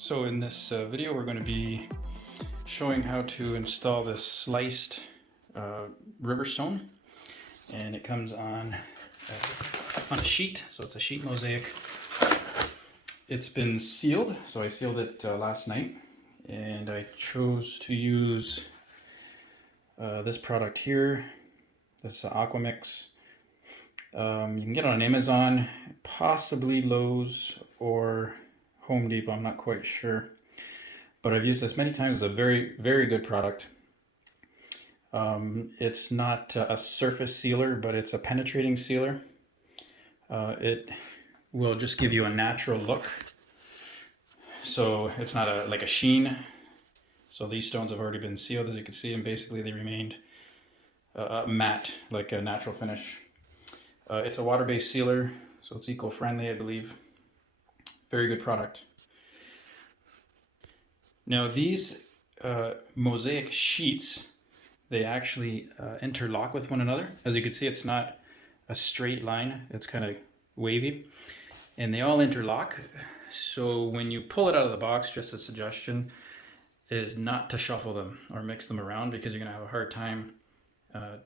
So in this video we're going to be showing how to install this sliced river stone, and it comes on a sheet, so it's a sheet mosaic. It's been sealed, so I sealed it last night, and I chose to use this product here, this Aqua Mix. You can get it on Amazon, possibly Lowe's or Home Depot, I'm not quite sure, but I've used this many times. It's a very, very good product. It's not a surface sealer, but it's a penetrating sealer. It will just give you a natural look. So it's not like a sheen. So these stones have already been sealed, as you can see, and basically they remained matte, like a natural finish. It's a water-based sealer, so it's eco-friendly, I believe. Very good product. Now these mosaic sheets, they actually interlock with one another. As you can see, it's not a straight line, it's kind of wavy, and they all interlock. So when you pull it out of the box, just a suggestion is not to shuffle them or mix them around, because you're going to have a hard time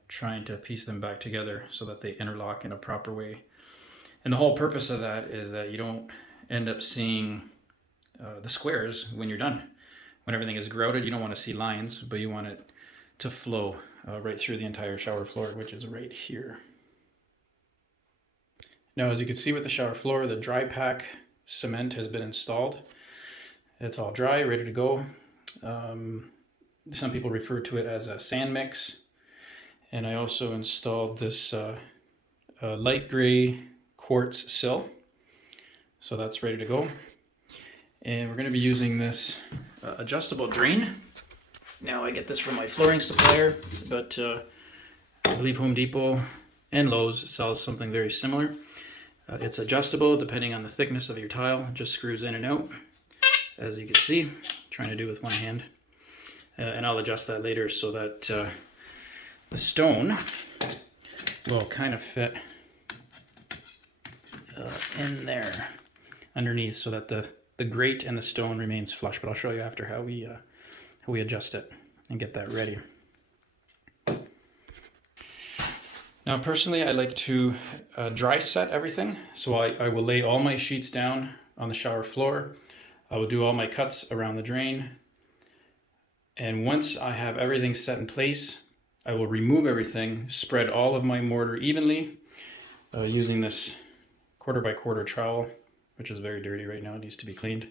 trying to piece them back together so that they interlock in a proper way. And the whole purpose of that is that you don't end up seeing the squares when you're done. When everything is grouted, you don't want to see lines, but you want it to flow right through the entire shower floor, which is right here. Now, as you can see with the shower floor, the dry pack cement has been installed. It's all dry, ready to go. Some people refer to it as a sand mix. And I also installed this light gray quartz sill. So that's ready to go. And we're going to be using this adjustable drain. Now I get this from my flooring supplier, but I believe Home Depot and Lowe's sells something very similar. It's adjustable depending on the thickness of your tile. It just screws in and out, as you can see. I'm trying to do with one hand. And I'll adjust that later so that the stone will kind of fit in there underneath, so that the grate and the stone remains flush. But I'll show you after how we adjust it and get that ready. Now personally, I like to dry set everything. So I will lay all my sheets down on the shower floor. I will do all my cuts around the drain. And once I have everything set in place, I will remove everything, spread all of my mortar evenly using this 1/4 by 1/4 trowel, which is very dirty right now. It needs to be cleaned.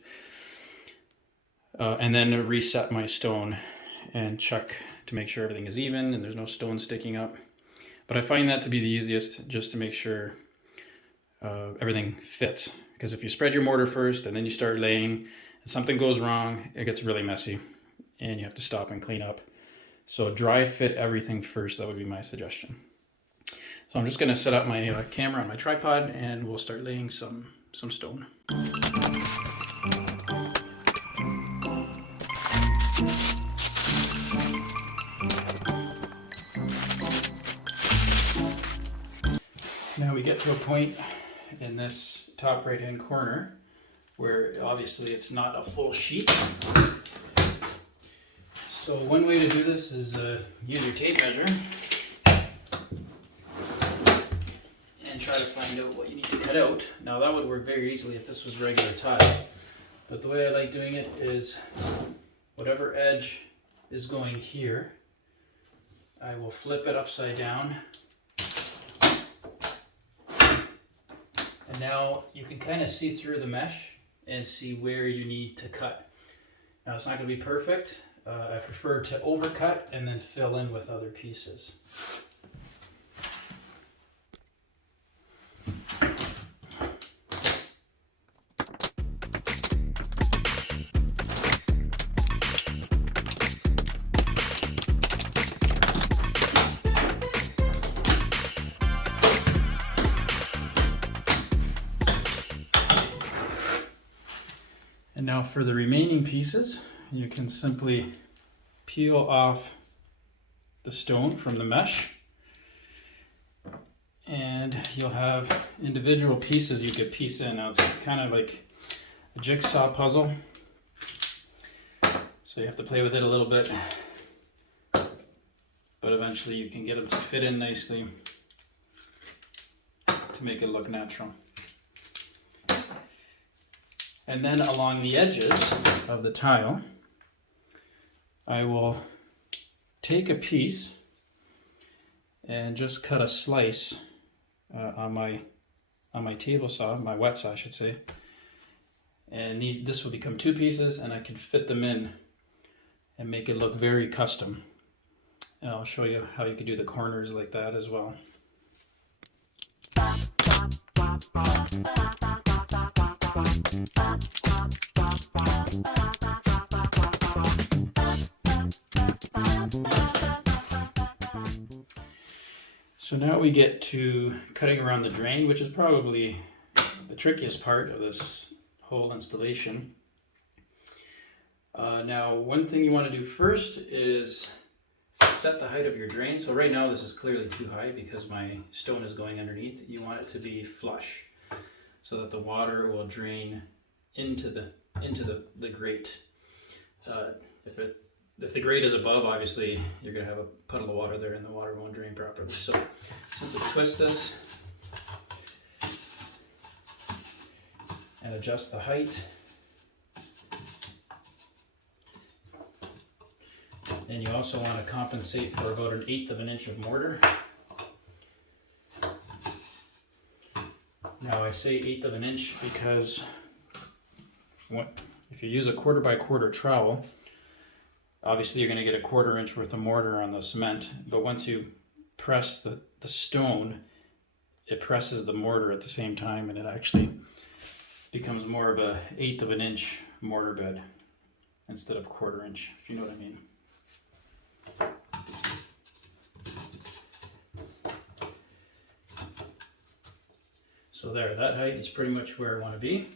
And then reset my stone and check to make sure everything is even and there's no stone sticking up. But I find that to be the easiest, just to make sure everything fits. Because if you spread your mortar first and then you start laying and something goes wrong, it gets really messy and you have to stop and clean up. So dry fit everything first. That would be my suggestion. So I'm just going to set up my camera on my tripod, and we'll start laying some stone. Now we get to a point in this top right hand corner where obviously it's not a full sheet. So one way to do this is use your tape measure and try to find out what you need to cut out. Now that would work very easily if this was regular tile, but the way I like doing it is whatever edge is going here, I will flip it upside down. And now you can kind of see through the mesh and see where you need to cut. Now it's not going to be perfect. I prefer to overcut and then fill in with other pieces. And now for the remaining pieces, you can simply peel off the stone from the mesh, and you'll have individual pieces you could piece in. Now it's kind of like a jigsaw puzzle. So you have to play with it a little bit, but eventually you can get them to fit in nicely to make it look natural. And then along the edges of the tile, I will take a piece and just cut a slice on my table saw, my wet saw I should say. And this will become 2 pieces, and I can fit them in and make it look very custom. And I'll show you how you can do the corners like that as well. So now we get to cutting around the drain, which is probably the trickiest part of this whole installation. Now, one thing you want to do first is set the height of your drain. So right now this is clearly too high because my stone is going underneath. You want it to be flush so that the water will drain into the grate. If the grate is above, obviously you're going to have a puddle of water there and the water won't drain properly. So simply twist this and adjust the height. And you also want to compensate for about 1/8 of an inch of mortar. Now I say 1/8 of an inch because if you use a 1/4 by 1/4 trowel, obviously you're going to get a 1/4 inch worth of mortar on the cement, but once you press the stone, it presses the mortar at the same time, and it actually becomes more of a 1/8 of an inch mortar bed instead of 1/4 inch, if you know what I mean. So there, that height is pretty much where I want to be.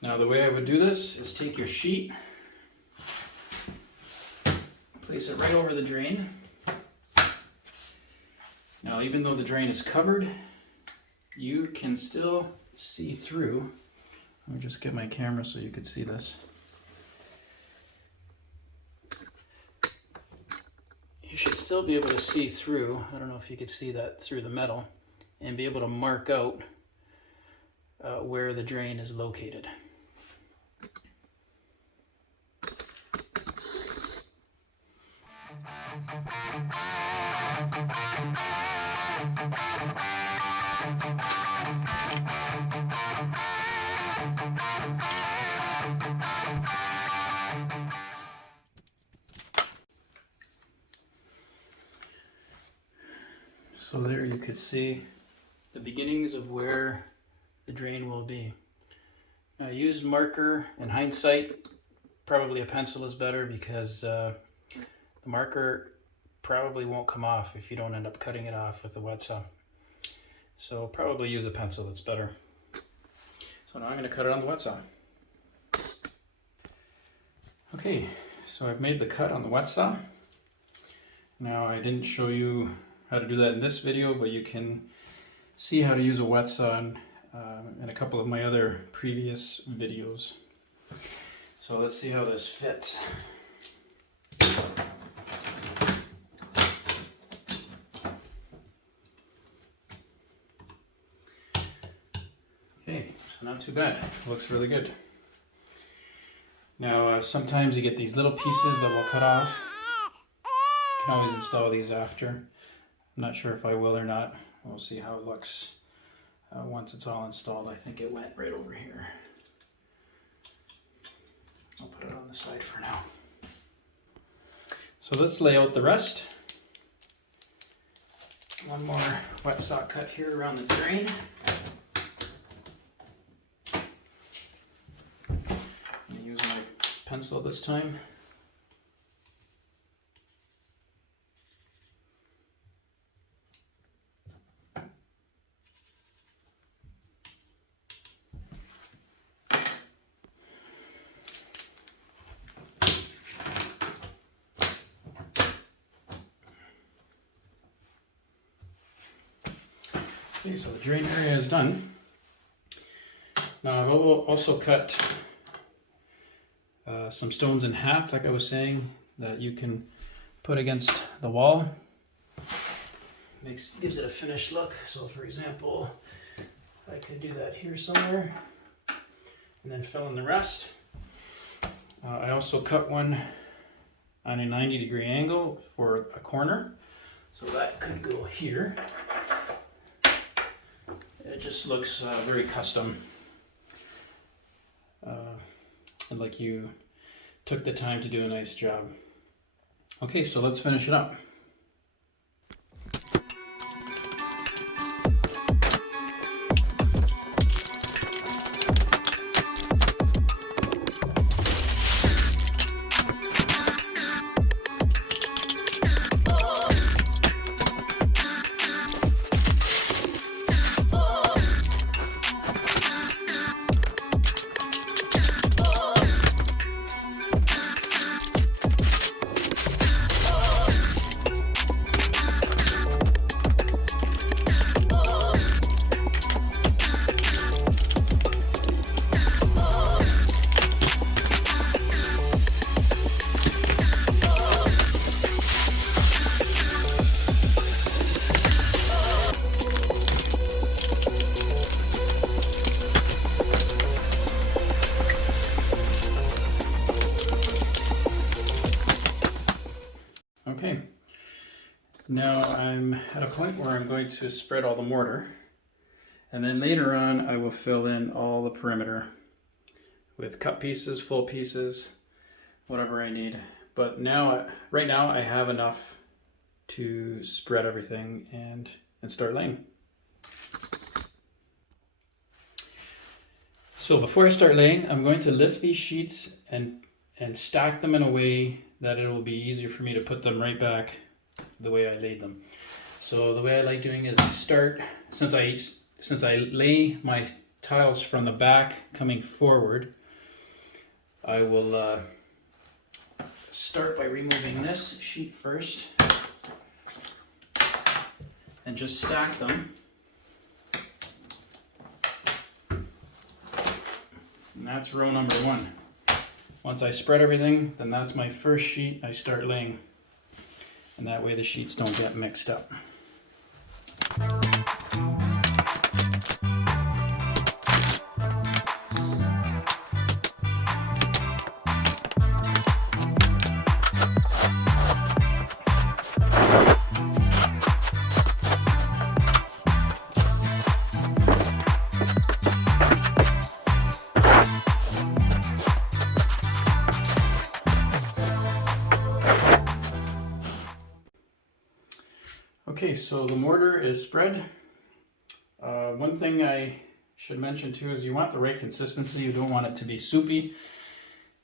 Now the way I would do this is take your sheet, place it right over the drain. Now even though the drain is covered, you can still see through. Let me just get my camera so you could see this. You should still be able to see through, I don't know if you could see that through the metal, and be able to mark out where the drain is located. So there you could see the beginnings of where the drain will be. Now use marker. In hindsight, probably a pencil is better because the marker probably won't come off if you don't end up cutting it off with the wet saw. So probably use a pencil, that's better. So now I'm going to cut it on the wet saw. Okay, so I've made the cut on the wet saw. Now I didn't show you how to do that in this video, but you can see how to use a wet saw in a couple of my other previous videos. So let's see how this fits. Okay, so not too bad. Looks really good. Now sometimes you get these little pieces that will cut off. You can always install these after. I'm not sure if I will or not. We'll see how it looks once it's all installed. I think it went right over here. I'll put it on the side for now. So let's lay out the rest. One more wet saw cut here around the drain. I'm going to use my pencil this time. Okay, so the drain area is done. Now I've also cut some stones in half, like I was saying, that you can put against the wall. Gives it a finished look. So for example, I could do that here somewhere and then fill in the rest. I also cut one on a 90-degree angle for a corner, so that could go here. It just looks very custom, and like you took the time to do a nice job. Okay, so let's finish it up. Okay, now I'm at a point where I'm going to spread all the mortar, and then later on I will fill in all the perimeter with cut pieces, full pieces, whatever I need. But now, right now, I have enough to spread everything and start laying. So before I start laying, I'm going to lift these sheets and stack them in a way that it will be easier for me to put them right back the way I laid them. So the way I like doing is start, since I lay my tiles from the back coming forward, I will start by removing this sheet first and just stack them. And that's row number one. Once I spread everything, then that's my first sheet I start laying. And that way the sheets don't get mixed up. Okay, so the mortar is spread. One thing I should mention too is you want the right consistency. You don't want it to be soupy,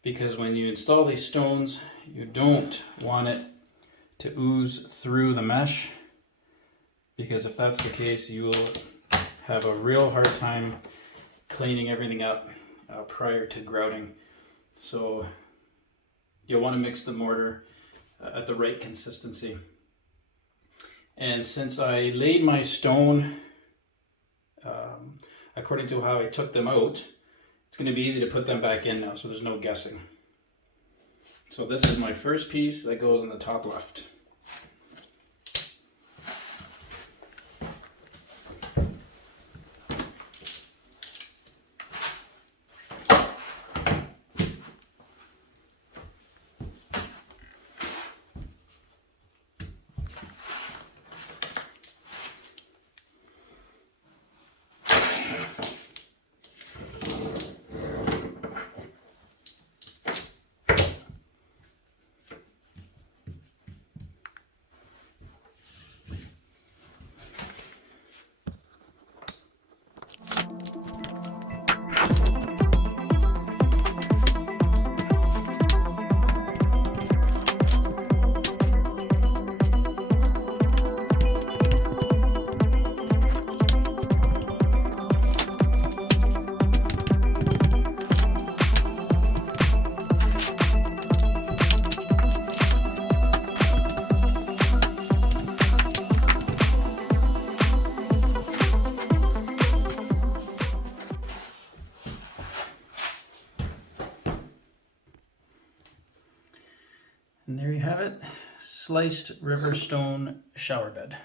because when you install these stones, you don't want it to ooze through the mesh, because if that's the case, you will have a real hard time cleaning everything up prior to grouting. So you'll want to mix the mortar at the right consistency. And since I laid my stone according to how I took them out, it's going to be easy to put them back in now, so there's no guessing. So this is my first piece that goes in the top left. And there you have it, sliced river stone shower bed.